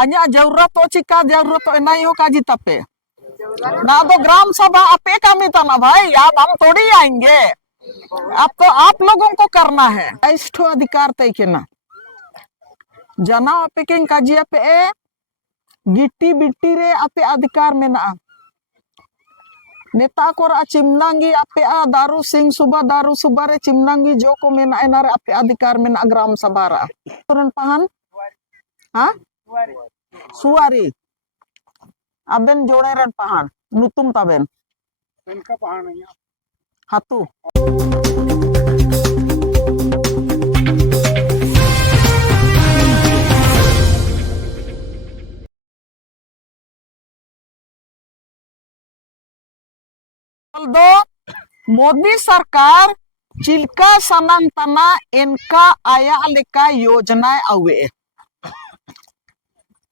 अन्य जरूरत तो चिका जरूरत तो नहीं हो काजी तपे ना तो ग्राम सभा आपे कमी था ना भाई, आप हम थोड़ी आएंगे, अब तो आप लोगों को करना है। इष्टो अधिकार तय के ना जना आपे के काजी आपे गिट्टी बिट्टी रे आपे अधिकार में ना नेता को चिमनांगी आपे दारू सिंह सुबह रे चिमनांगी जो को मेना एनारे आपे अधिकार में ना ग्राम सभा रा तुरन पहान हाँ सुवारी अबेन जोड़े रन पहान नुतुम तबेन इनका पहाड़ नहीं हातू दो मोदी सरकार चिल्का सनंग तना इनका आया लेका योजना अवे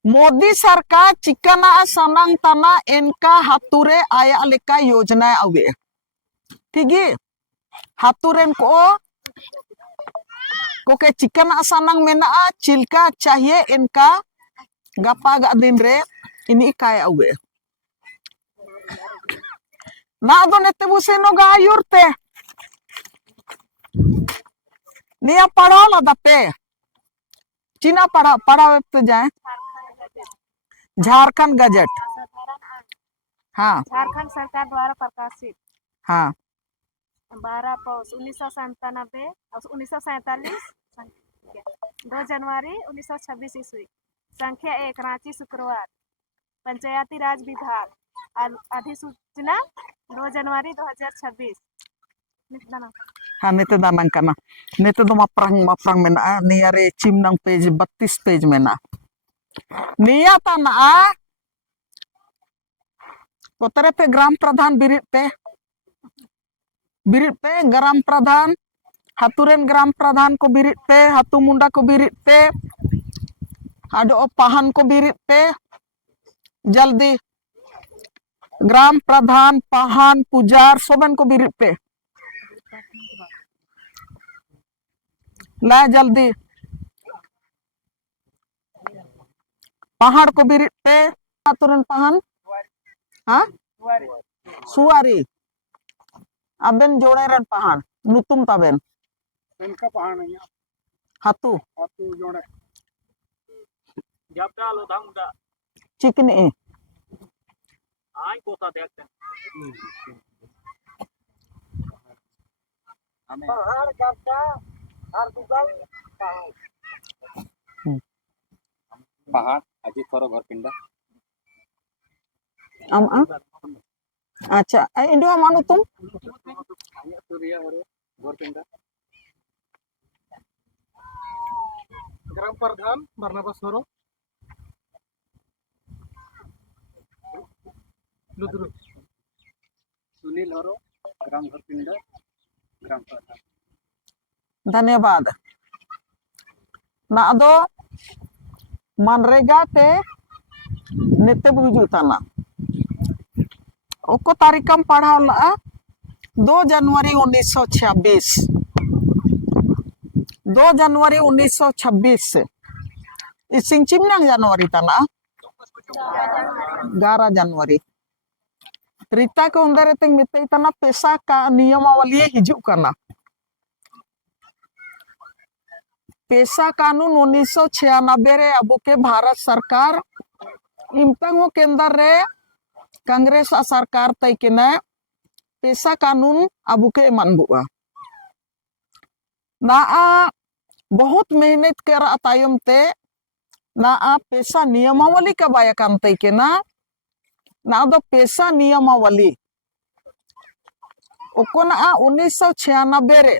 मोदी सरकार चिकना सनंग तना इनका हाथुरे आया लेका योजना अवे ठीक है हाथुरेन को के चिकना सनंग मेना चिल्का चाहिए इनका गपा गा दिन रे इनी काय अवे ना दो नेते बुसे नो गायुरते निया पढ़ा ला दपे चीना पढ़ा पे जाए झारखंड गजट हाँ झारखंड सरकार द्वारा प्रकाशित हाँ 12 पौष 1997 1947 2 जनवरी 1926 ईस्वी संख्या 1 रांची शुक्रवार पंचायती राज विभाग अधिसूचना 2 जनवरी 2026 हाँ नेते दानंग कना नेते दो माप्रang मेना निया रे चिमनंग पेज 32 पेज मेना निया तना कोतरे पे ग्राम प्रधान बिरिट पे ग्राम प्रधान हाथुरेन ग्राम प्रधान को बिरिट पे हाथू मुंडा को बिरिट पे आडो पहान को बिरिट पे जल्दी ग्राम प्रधान पहान पुजार सोबन को बिरिट पे ला जल्दी पहाड़ को बिरिट पे हाथुरेन पहान हाँ सुवारी अबेन जोड़े रन पहाड़ नुतुम तबेन इनका पहाड़ नहीं हाथू हाथू जोड़े जब डालो धांगदा चिकनी आई कोता देखते हमें पहाड़ करता हर दुकान पहाड़ अजी थोड़ा घर पिंडा अच्छा इंडो मानो तुम ग्राम प्रधान बरनाबास होरो लुद्रु सुनील होरो ग्राम घरपिंडा ग्राम प्रधान धन्यवाद ना दो मनरेगा ते नेते बुजू तना ओको तारीखम पढ़ाव ला 2 जनवरी 1926 2 जनवरी 1926 इसिंग चिमनंग जनवरी तना 11 जनवरी रीता के अंदर ते मिते तना पैसा का नियमावली हिजू करना पैसा कानून 1996 रे अब के भारत सरकार इम्पंगो केंद्र रे कांग्रेस सरकार तय के ना पैसा कानून अब के मनबुआ ना बहुत मेहनत कर तायम ते ना पैसा नियमावली का बाया काम तय के ना दो पैसा नियमावली ओको ना 1996 रे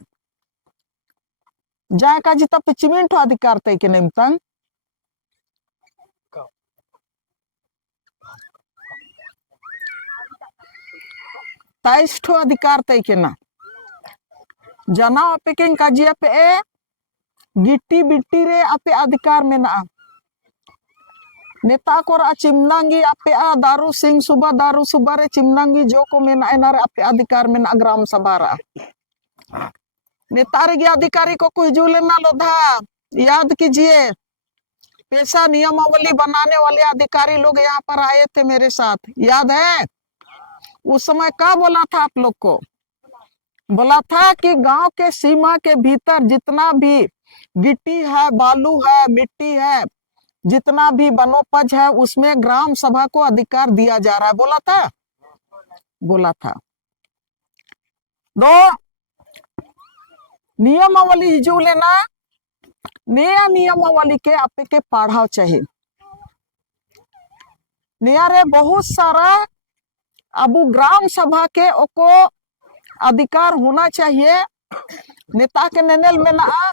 जा का जिता पिचमिंट अधिकार तय के निमतंग ताइष्ठो अधिकार तय के ना जना आपे के काजी आपे गिट्टी बिट्टी रे आपे अधिकार में ना नेता को चिमनांगी आपे दारू सिंह सुबह रे चिमनांगी जो को मेना एनारे आपे अधिकार में ना ग्राम सभा रा नेता रे अधिकारी को हिजू लेना लोधा याद कीजिए पेशा नियमावली बनाने वाले अधिकारी लोग यहाँ पर आए थे मेरे साथ, याद है? उस समय क्या बोला था आप लोग को? बोला था कि गांव के सीमा के भीतर जितना भी गिट्टी है, बालू है, मिट्टी है, जितना भी वनोपज है, उसमें ग्राम सभा को अधिकार दिया जा रहा है। बोला था, बोला था। दो नियमावली हिजू लेना, नया नियमावली के आपे के पढ़ाव चाहिए। नया रे बहुत सारा अबू ग्राम सभा के ओको अधिकार होना चाहिए। नेता के नेनेल में ना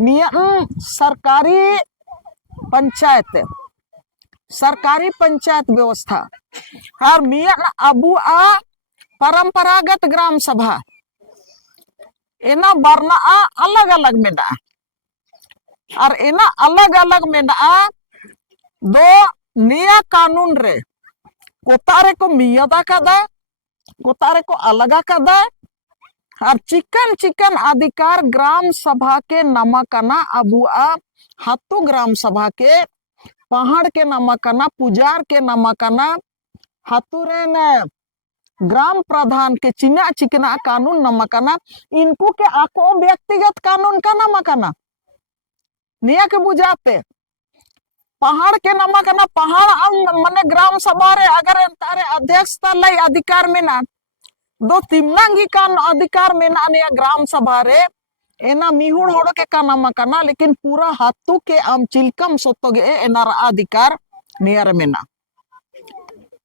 नियम सरकारी पंचायत व्यवस्था और नियम अबू परंपरागत ग्राम सभा एना बरना अलग अलग में ना, और एना अलग अलग में ना दो नया कानून रे कोतारे को मियदा कदा, कोतारे को अलग कदा, और चिकन अधिकार ग्राम सभा के नामाकना अबुआ हाथू ग्राम सभा के पहाड़ के नामाकना, पुजार के नामाकना, हाथू रे न ग्राम प्रधान के चिकना कानून नामाकना, इनको के आको व्यक्तिगत कानून का नामाकना निया के बुझाते पहाड़ के नामाकना, पहाड़ मने ग्राम सभा रे अगर तारे अध्यक्षता लई अधिकार में ना दो तिमनांगी का अधिकार में ना निया ग्राम सभा रे एना मिहुड़ होड़ के का नामाकना, लेकिन पूरा हाथू के आम चिलकम सोतोगे एना अधिकार नियर में ना।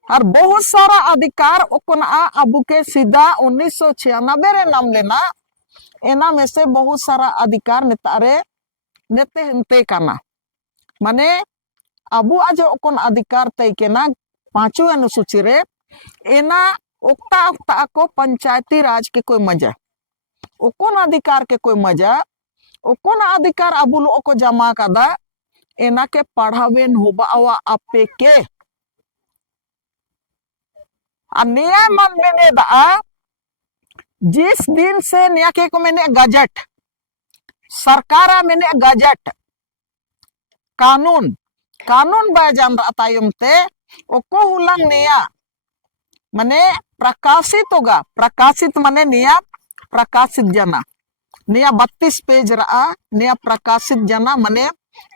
और बहुत सारा अधिकार ओकना अबू के सीधा 1996 रे नाम लेना, एना में से बहुत सारा अधिकार नेतारे नेते हंते काना, माने अबू आज ओकन अधिकार तय के ना 5 अनुसूची रे एना ओक्ता ओक्ता को पंचायती राज के कोई मजा, ओकन अधिकार के कोई मजा, ओकन अधिकार अबू लो को जमा कदा एना के पढ़ावेन होबा आवा आपे के नया मन मैंने दा जिस दिन से नया के को मैंने गजट सरकारा मैंने गजट कानून बयान तायम ते ओको हुलंग नया मने प्रकाशित होगा, प्रकाशित मने नया प्रकाशित जना नया 32 पेज रहा नया प्रकाशित जना मने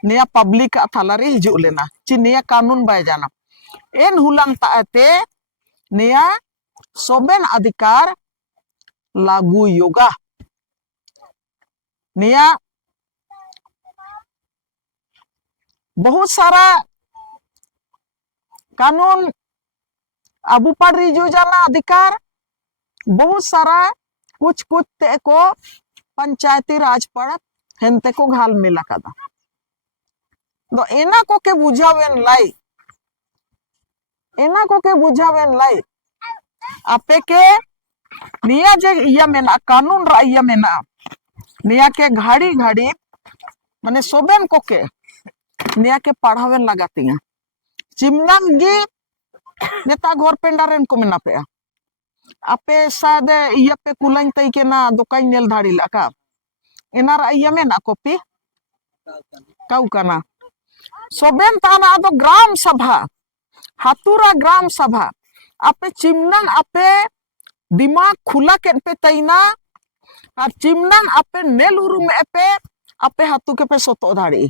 नया पब्लिक थालारी हिजू लेना ची नया कानून बाय जाना एन हुलंग ताते नया सोबेन अधिकार लागू योगा नया बहुत सारा कानून अबू पर रिजू जाना अधिकार बहुत सारा कुछ ते को पंचायती राज पर हेंते को घाल मिला कदा तो एना को के बुझावेन लाई, एना को के बुझावेन लाई आपे के निया जे इया मेना कानून रा इया मेना निया के घाड़ी घाड़ी माने सोबेन को के निया के पढ़ावेन लगाती हैं चिमनांगी नेता घोर पेंडारेन को मेना पे आपे शायद इया पे कुलाइन तई के ना दोकाई नेल धाड़ी लका एना रा इया मेना कॉपी काउ काना सोबेन ताना दो ग्राम सभा हाथुरा ग्राम सभा आपे चिमनंग आपे दिमाग खुला के पे तैना और चिमनंग आपे नेल उरुम पे आपे हाथू के पे सोतो धाड़ी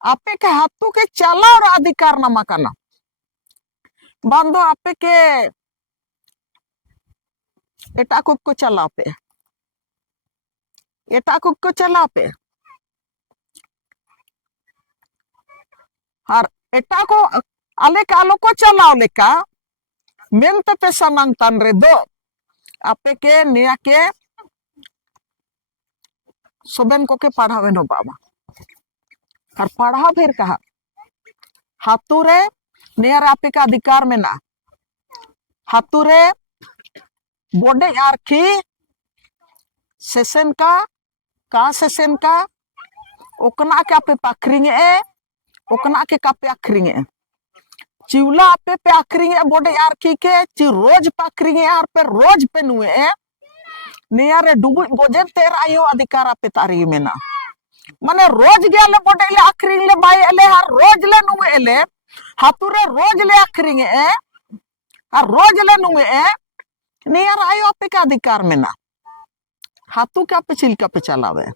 आपे के हाथू के चला और अधिकार नामा काना बांधो आपे के एटा को चला पे एटा को चला पे और एटा को आले का आलो को चलाओ लेका मेंते पे सनंग तन रे दो आपे के निया के सोबेन को के पढ़ावे नो बाबा और पढ़ा फिर कहा हाथू रे नियर आपे का अधिकार में ना हाथू रे बोडे आरखी सेशन का सेशन का ओकना के आपे पाखरिंगे ओकना के कापे आखरिंगे चिवला आपे पे आखरिंगे बोडे आरखी के ची रोज पाखरिंगे यार पे रोज पे नुए नियर डुबु गोजन तेरा आयो अधिकार आपे तारी में ना माने रोज गेले बोटेले आखरिंग ले बाय एले हार रोज ले नुमे एले हातुरे रोज ले आखरिंग ए हार रोज ले नुमे ए नियर आयो आपे का अधिकार में ना हाथू क्या पे चिल्का पे चलावे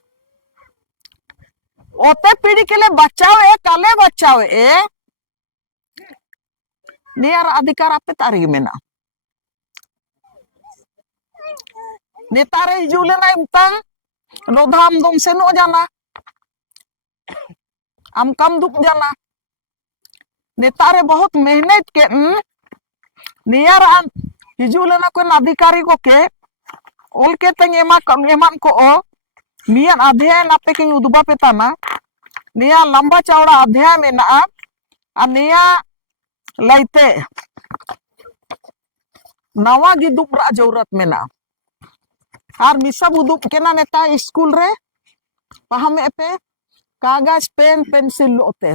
ओते पीढ़ी के लिए बचाओ ए काले बचाओ ए नियर अधिकार आपे तारीख में ना नेतारे हिजुले ना इमतांग नोधाम दुम से नो जाना हम कम दुख जाना नेतारे बहुत मेहनत के नियर आम हिजुले ना कोई अधिकारी को के ओल के तंग एमान को ओ नियर अध्याय नापे के उदबा पे ताना निया लंबा चौड़ा अध्याय में ना आ निया लाइते नवा गी दुप रा जरूरत में ना और मिसा बुदुप के ना नेता स्कूल रे पहम पे कागज पेन पेंसिल लोते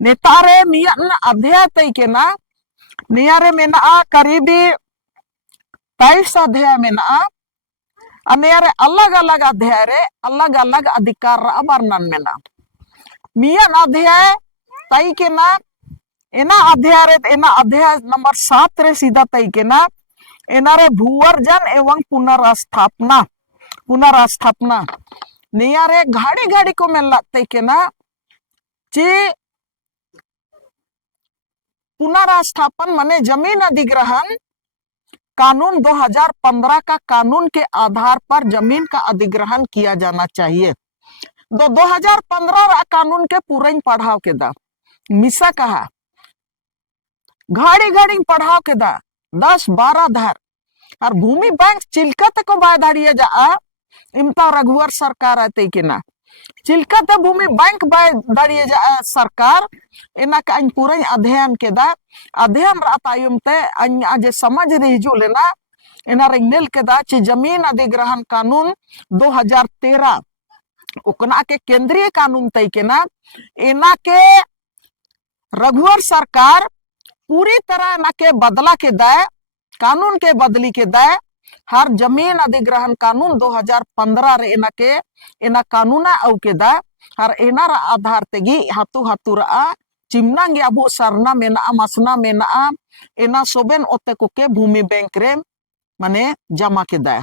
नेता रे निया ना अध्याय तई के ना निया रे में ना करीबी 23 अध्याय में ना निया रे अलग अलग अध्याय रे अलग अलग अधिकार वर्णन में ना मियन अध्याय तई के ना एना अध्याय रे एना अध्याय नंबर 7 रे सीधा तई के ना एना रे भूवर्जन एवं पुनर्स्थापना निया रे घाड़ी घाड़ी को मिल तई के ना ची पुनर्स्थापन माने जमीन अधिग्रहण कानून 2015 का कानून के आधार पर जमीन का अधिग्रहण किया जाना चाहिए। 2015 कानून के पूरा पढ़ाव के दा मिसा कहा घाड़ी घाड़ी पढ़ाव के दा 10-12 धर और भूमि बैंक चिलकत को बायधाड़िए जा इमता रघुवर सरकार आते के ना चिलकत भूमि बैंक बायधाड़िए जा सरकार इना का पूरा अध्ययन के दा अध्ययन रातायुम ते आज समझ रही जो लेना इना रेंगनेल के दा ची जमीन अधिग्रहण कानून 2013 उकना के केंद्रीय कानून तय के ना इना के रघुवर सरकार पूरी तरह ना के बदला के दाय कानून के बदली के दाय हर जमीन अधिग्रहण कानून 2015 रे इना कानूना औ के दा हर इना रा आधार तेगी हाथू हाथू रा चिमनांगे अबो सरना मेना मसना मेना इना सोबेन ओते को के भूमि बैंक रे माने जमा के दाय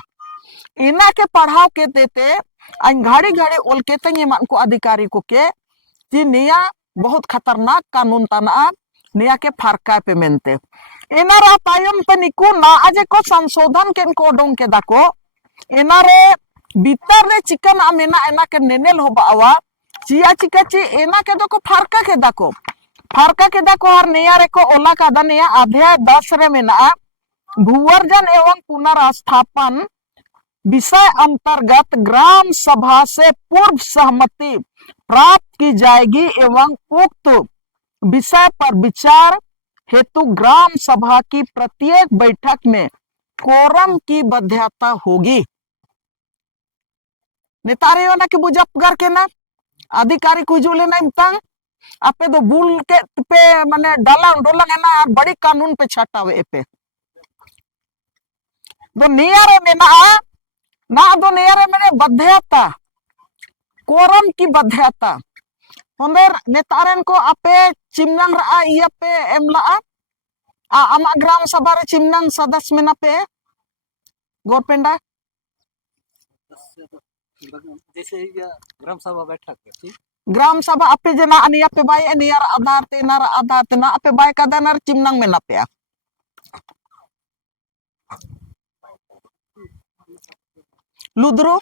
इना के पढ़ाव के देते अन घाड़ी घाड़ी ओल के तंगे मन को अधिकारी को के जी निया बहुत खतरनाक कानून तना निया के फारका पे मेनते इना रा तायम पे निकू ना अजे को संशोधन के को डोंग के दाको इना रे भीतर रे चिकन आमेना इना के नेनेल हो बावा चिया चिकाची इना के दो को फारका के दाको हर निया रे को ओला का दनिया अध्याय 10 रे मेना भूवर्जन एवं पुनर्स्थापन विषय अंतर्गत ग्राम सभा से पूर्व सहमति प्राप्त की जाएगी एवं उक्त विषय पर विचार हेतु ग्राम सभा की प्रत्येक बैठक में कोरम की बाध्यता होगी। नेतारे ना के बुझापगर के ना अधिकारी को जो लेना इमतांग आपे तो बुल के पे माने डाला डोला है ना बड़ी कानून पे छटावे पे तो नियारे में ना दो नियारे में बाध्यता कोरम की बाध्यता होंदर नेतारन को आपे चिमनंग रा इया पे एमला आमा ग्राम सभा रे चिमनंग सदस्य में ना पे गोरपेंडा जैसे ग्राम सभा बैठक ठीक ग्राम सभा आपे जना अनिया पे बाय नियर आधार ते ना आपे बाय का दनर चिमनंग में ना पे लुद्रो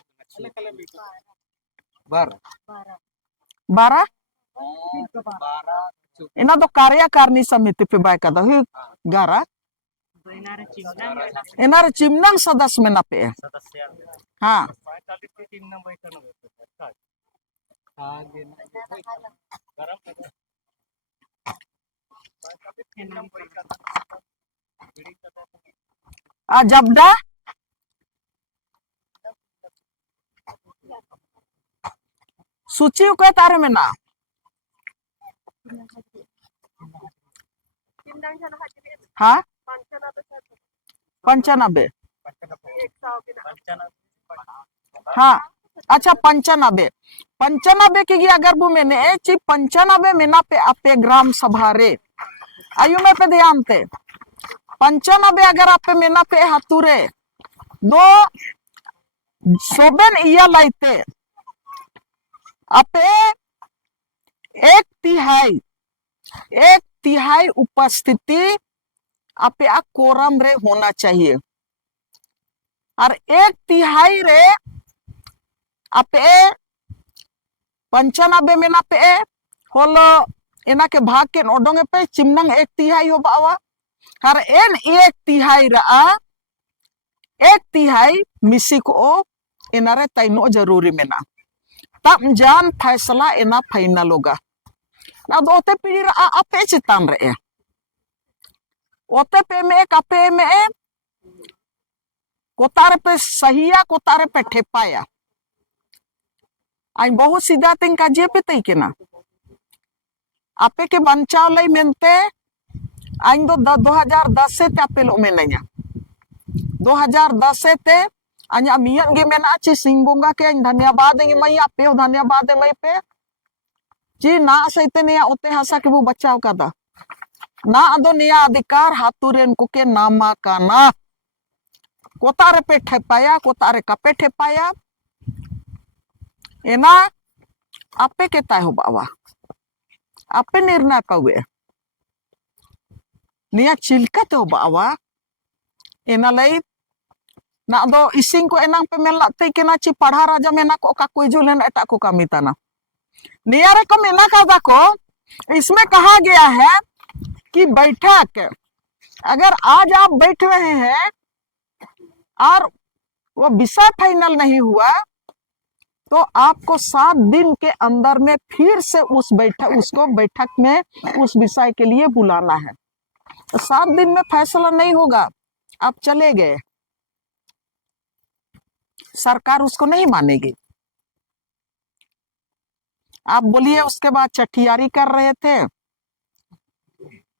12 इना तो कार्यकारिणी समिति पे बाय का दा 11 इनार चिमनंग सदस्य में ना पे हाँ जबडा सूची को तारे में ना 95 हाँ अच्छा 95 95 की अगर वो मैंने 95 मेना पे आपे ग्राम सभा रे आयु में पे ध्यान ते 95 अगर आपे मेना पे हाथुरे दो सोबेन इया लाइते आपे एक तिहाई उपस्थिति आपे आ कोरम रे होना चाहिए और एक तिहाई रे आपे 95 मेना पे होलो एना के भाग के ओडोंगे पे चिमनंग एक तिहाई हो बावा और एन एक तिहाई रा एक तिहाई मिसी को एना रे तैनो जरूरी मेना तब जान फैसला एना फाइनल होगा ना दो ओते पीड़ी रा आपे चितान रे ओते पे में कापे में कोतारे पे सहिया कोतारे पे ठेपाया आई बहुत सीधा तिंग का जे पे तई के ना आपे के बंचाव लई मेनते आई दो 2010 से ते आपे लो मेनया 2010 से ते अन्या मियन गे मेना ची सिंगबोंगा के धन्यवाद इंगे मई आपे धन्यवाद मई पे जी ना सहित ने ओते हसा के वो बचाव कादा ना अदो निया अधिकार हातुरेन को के नामा काना कोतारे पे ठेपाया कोतारे कपे ठेपाया एना आपे के ताय हो बावा आपे निर्णय पावे निया चिलकते हो बावा एना लई ना दो इसिंग को एना पे मेन लाते के ना ची पढ़ा राजा मेना को का कोई जुलेन एटा को कामी ताना निया रे को मेना का को इसमें कहा गया है कि बैठक अगर आज आप बैठ रहे हैं और वो विषय फाइनल नहीं हुआ तो आपको 7 दिन के अंदर में फिर से उसको बैठक में उस विषय के लिए बुलाना है। तो 7 दिन में फैसला नहीं होगा, आप चले गए, सरकार उसको नहीं मानेगी। आप बोलिए उसके बाद चटियारी कर रहे थे,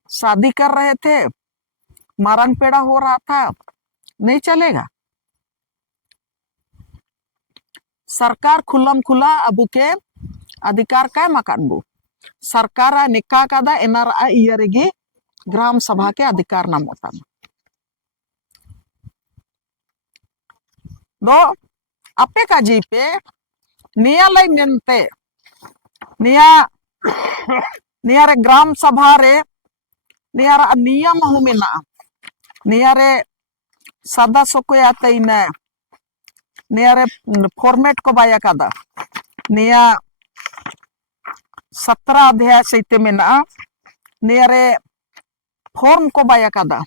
शादी कर रहे थे, मारन पेड़ा हो रहा था, नहीं चलेगा। सरकार खुलम खुला अबू के अधिकार का मकान बू सरकार निका कादा एनर इयरेगी ग्राम सभा के अधिकार नाम होता दो अपे का जी पे निया लई मेनते निया रे ग्राम सभा रे निया रा नियम हूँ मेना निया रे सदस्य को आते न निया रे फॉर्मेट को बाया कादा निया 17 अध्याय सहित मेना निया रे फॉर्म को बाया कादा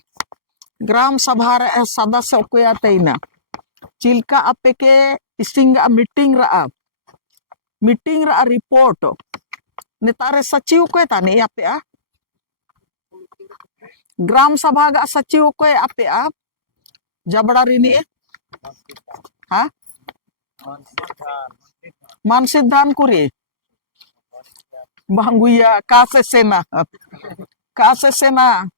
ग्राम सभा रे सदस्य को आते न चिल्का अपे के इसिंग मीटिंग रा रिपोर्ट नेतारे सचिव को तानी आपे ग्राम सभा गा सचिव को आपे जबड़ा रिनी हाँ मान सिद्धांत कुरी बांगुया कासे सेना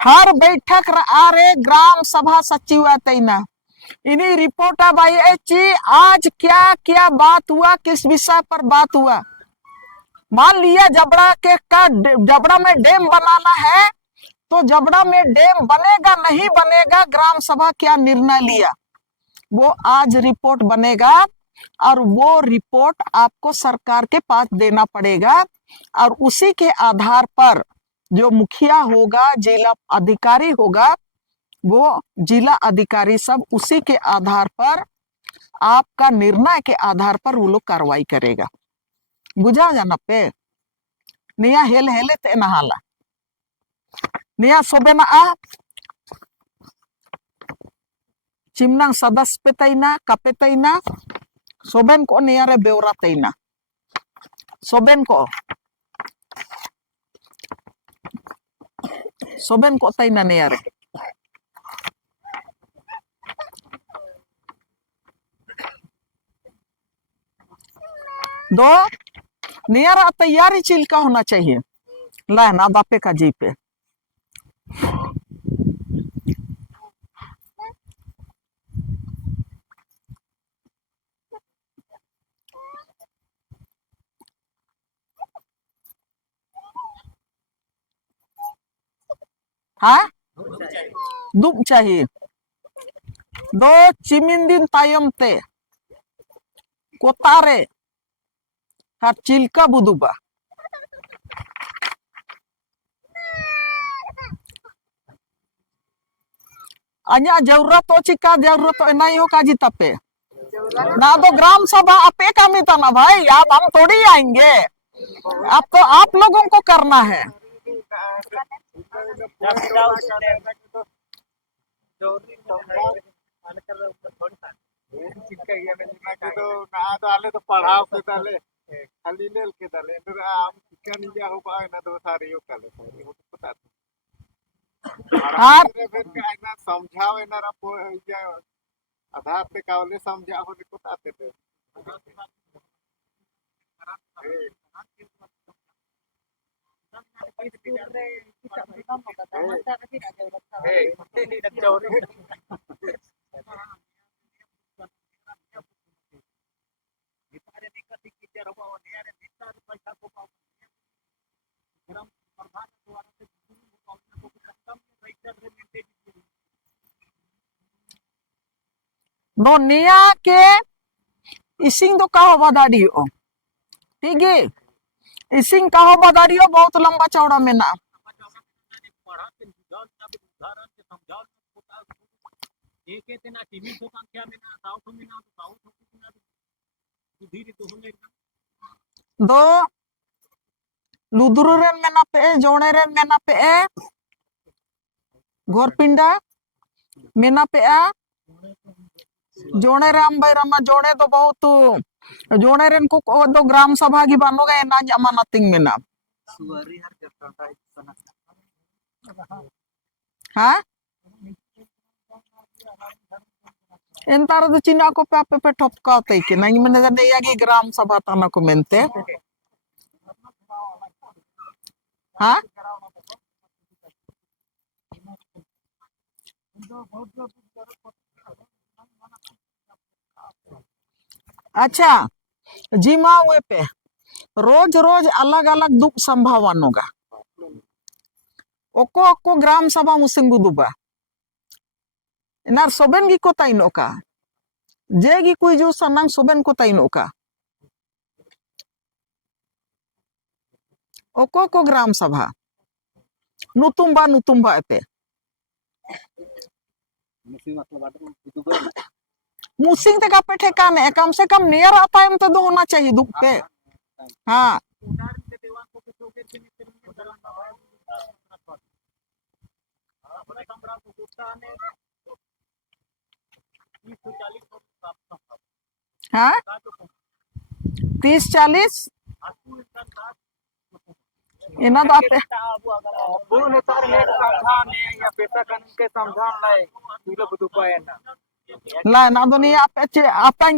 हर बैठक रे ग्राम सभा सचिव आते ना इन्हीं रिपोर्ट बाई आज क्या क्या बात हुआ, किस विषय पर बात हुआ। मान लिया जबड़ा में डैम बनाना है तो जबड़ा में डैम बनेगा नहीं बनेगा, ग्राम सभा क्या निर्णय लिया वो आज रिपोर्ट बनेगा और वो रिपोर्ट आपको सरकार के पास देना पड़ेगा और उसी के आधार पर जो मुखिया होगा, जिला अधिकारी होगा, वो जिला अधिकारी सब उसी के आधार पर आपका निर्णय के आधार पर वो लोग कार्रवाई करेगा। बुझा जाना पे निया हेले ते नहाला निया सोबेना चिमनांग सदस्य पे तैना कपे तैना सोबेन को निया रे बेवरा तैना सोबेन को तैना निया रे दो नियारा तैयारी चिल का होना चाहिए लाना बापे का जी पे हाँ दुब चाहिए दो चिमिंदिन तायम ते कोतारे हर चिल्का बुदुबा अन्या जरूरत तो चिका जरूरत तो नहीं हो काजी तपे ना तो ग्राम सभा आपे कामी था ना भाई आप हम थोड़ी आएंगे अब तो आप लोगों को करना है आले तो पढ़ाओ के दाले खाली लेल के दाले आम चिका निजा हो पाए ना दो सारे यो काले सारे हो तो पता हाँ फिर ना समझाओ ना रपो आधार पे कावले समझाओ ने को आते थे दुनिया के इसिंग तो कहो बदाड़ियो ठीक है इसिंग कहो बदाड़ियो बहुत लंबा चौड़ा में ना दो लुदुरुरेन मेना पे जोनेरेन मेना पे घोरपिंडा मेना पे जोने रे अंबाई रमा जोने तो बहुत जोने रेन को दो ग्राम सभा की बानो गए ना जमा नथिंग मेना हाँ entar do Cina ko pe ape pe top ka te ke nang mena da yagi ग्राम सभा तना को मेनते हाँ अच्छा जीमा हुए पे रोज रोज अलग अलग दुख संभावन होगा ओको ओको ग्राम सभा मुसिंगु दुबा इनार सोबेन गी को ताइनो का जेगी कुई जो सनंग सोबेन को ताइनो का ओको को ग्राम सभा नुतुम्बा पे मुसिंग तक पे ठेकाने कम से कम नियर आता है तो होना चाहिए दुख पे हाँ हाँ 30-40 इना तो आपे वो नेतार ने समझाने या पैसा कानून के समझान लाए तुलो बुदुपाए ना ला ना दुनिया आपे आपे